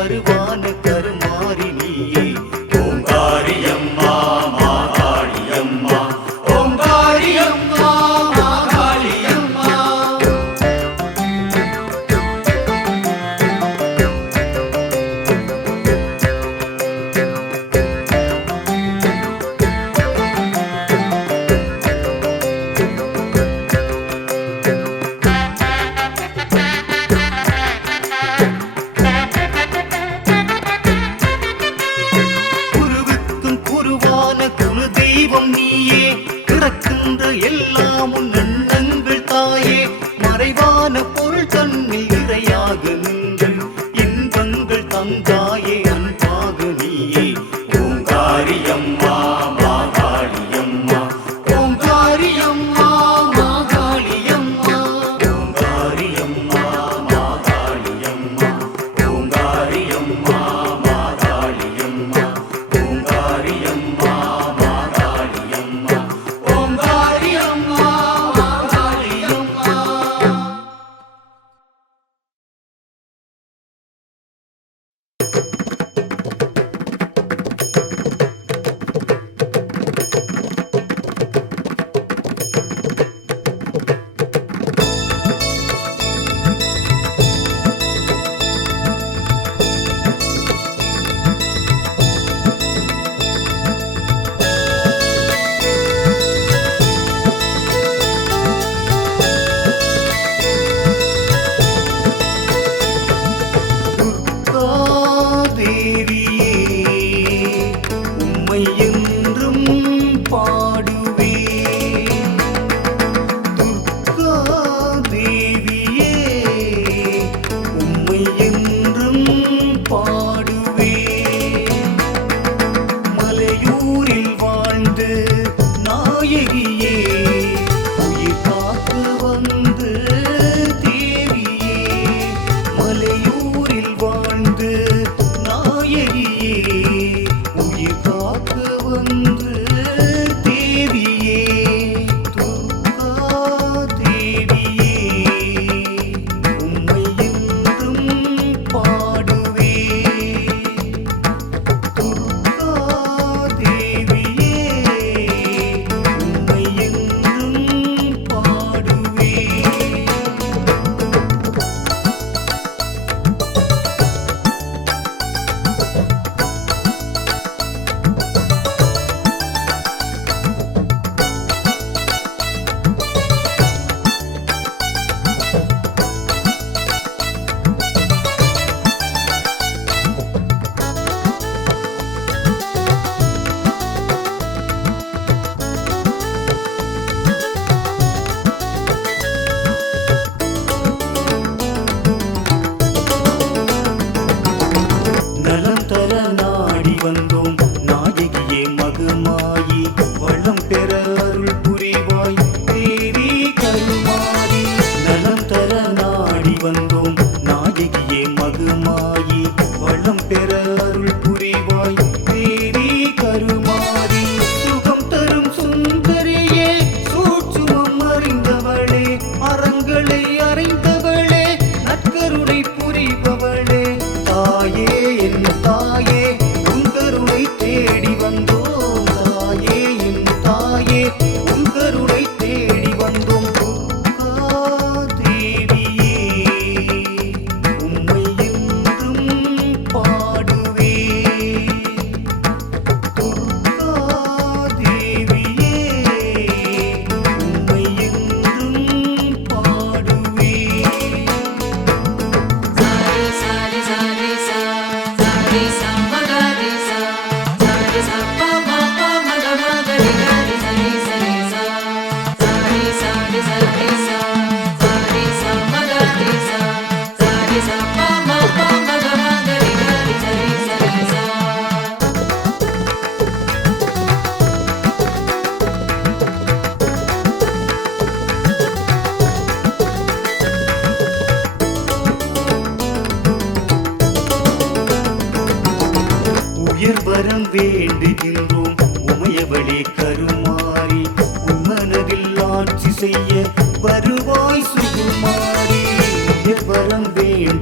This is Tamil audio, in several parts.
கருவுக்கும் பொருள் தன்னிறையாகும் கையகி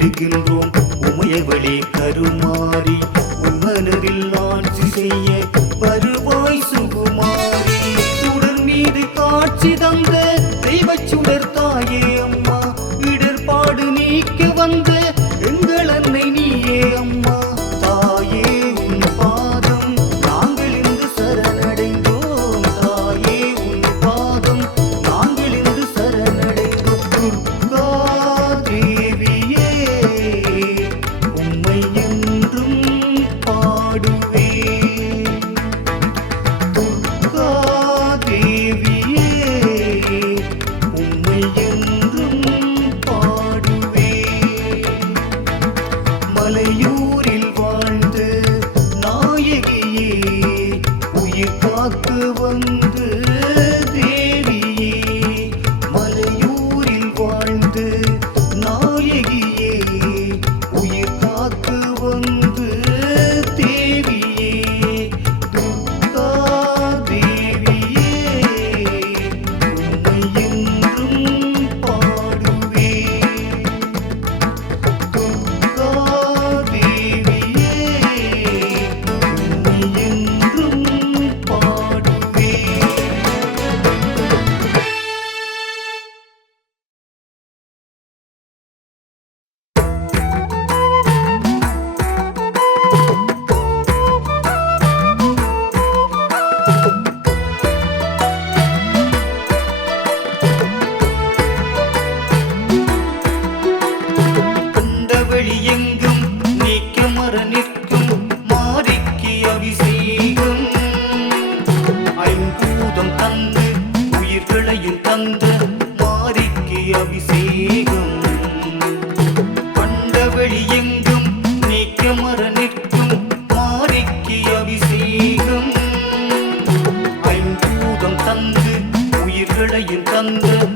வேண்டுகின்றோம் உமையவளே கருமாறி உன்மனதில் ஆட்சி செய்ய வருவாய் சுகுமாரி. தொடர் மீது காட்சி தந்த மகளையும் தந்து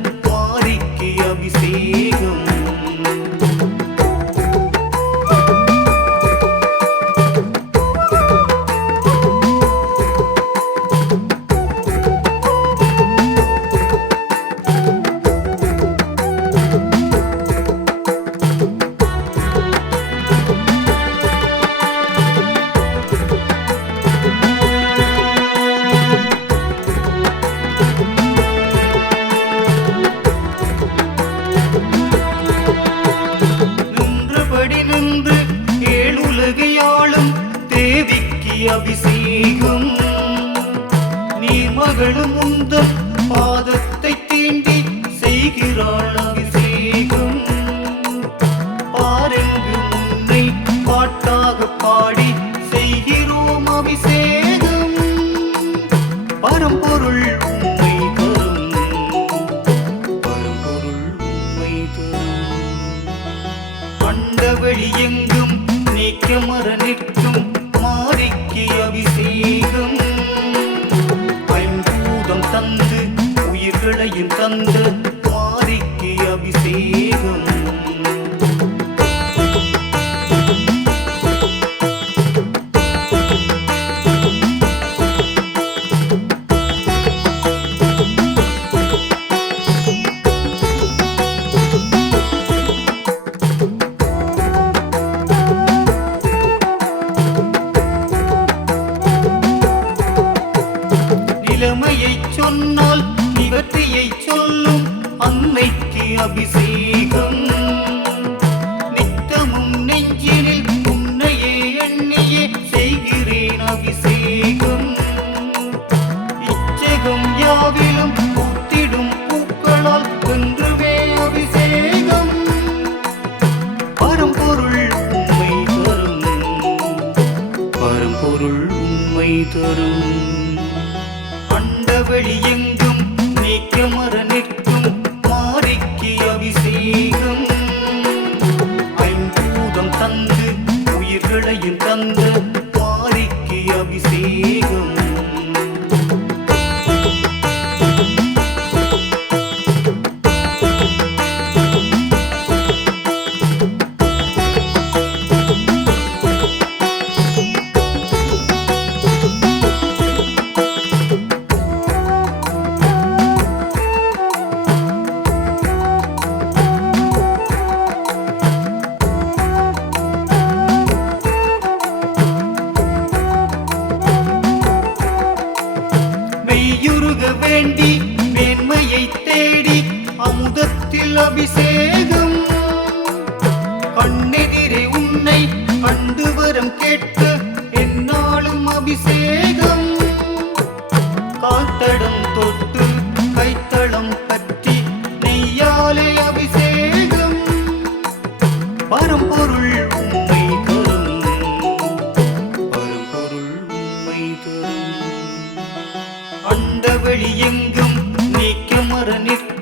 அந்த அண்டவெளி எங்கும் நீக்கமர நிற்கும் நிற்க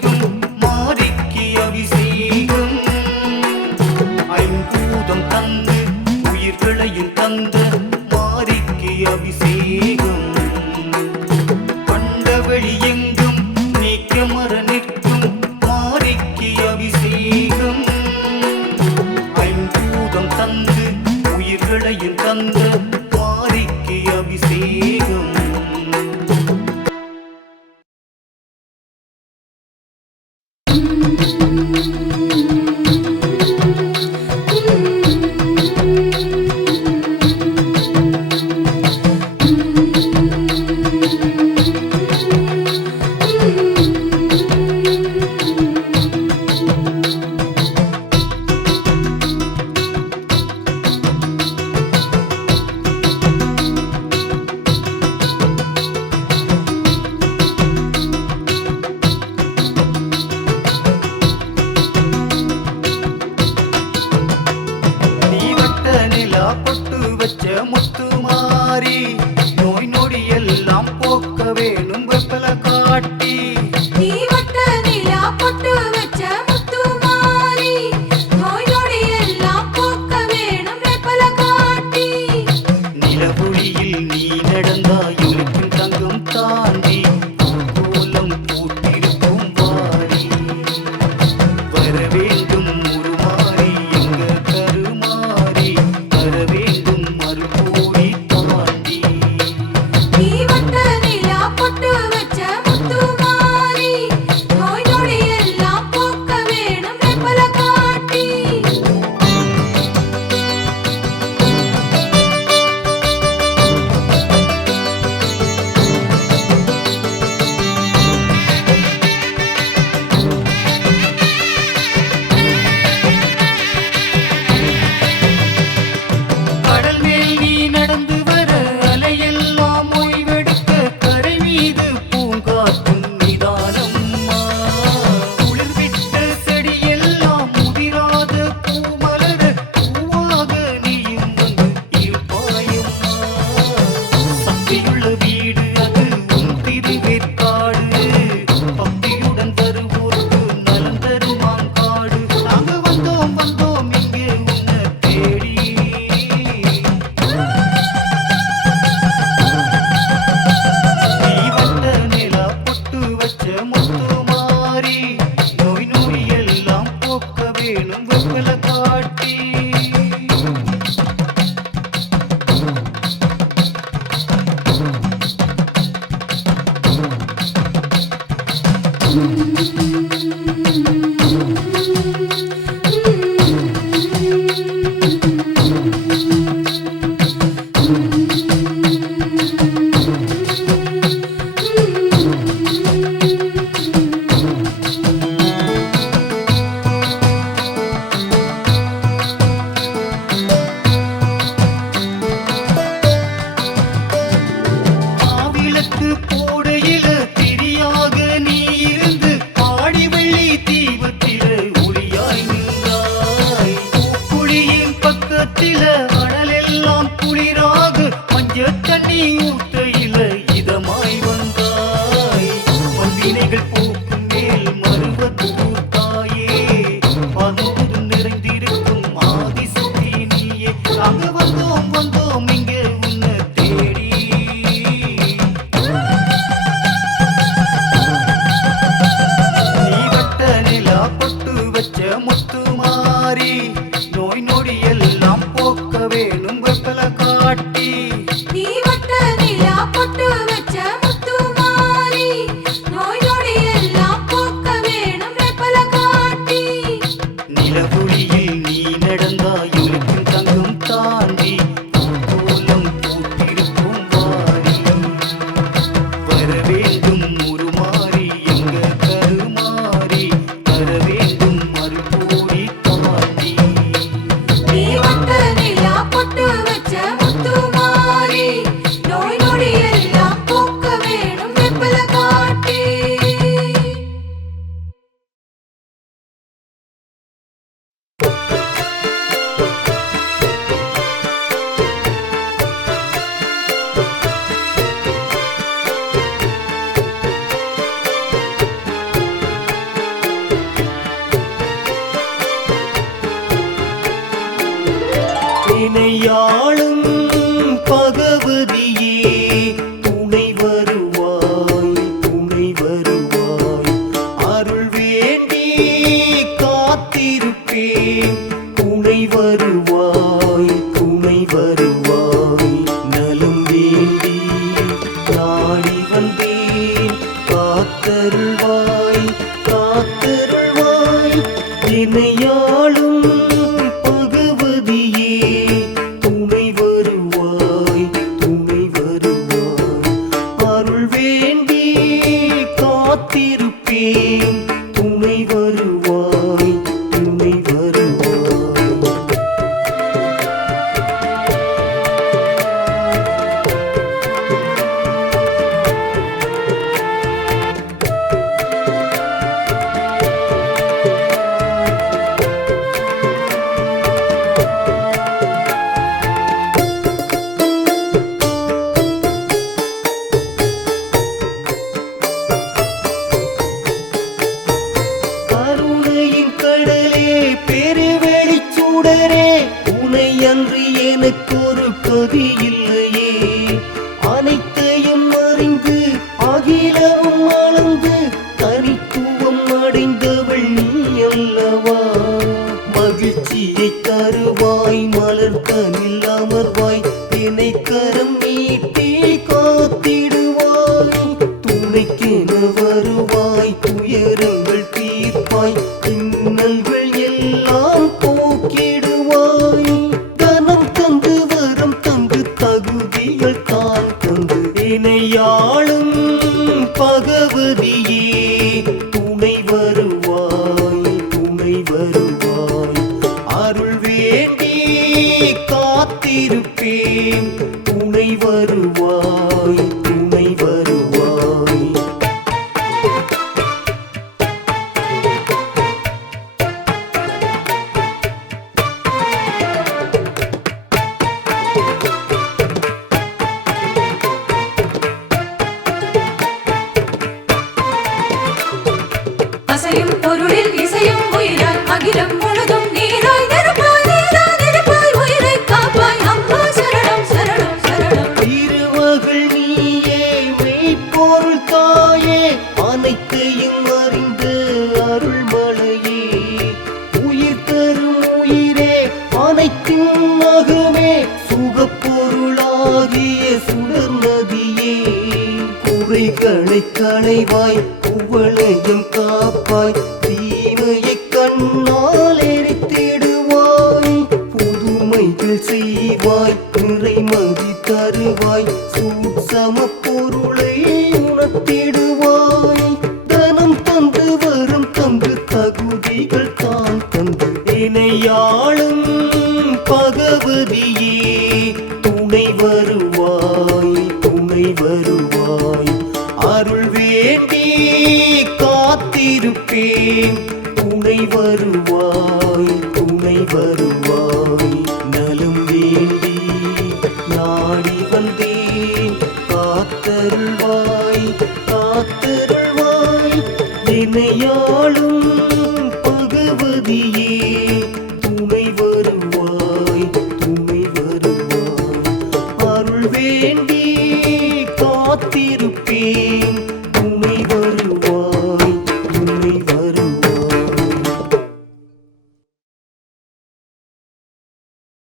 பிரியின் கடலே பெருவெளி சூடரே உனை அன்று எனக்கு ஒரு கதி இல்லையே. களைவாய் ஒவ்வொழுதும் காப்பாய். தீமையை கண்ணால் எரித்திடுவாய். புதுமைகள் செய்வாய் நிறைமதி தருவாய். சூட்சம பொருளை உணர்த்திடுவாய். தனம் தந்து வரும் தந்து தகுதிகள் தான் தந்து. இணையாளும் பகவதியே துணை வருவாய். Thank you.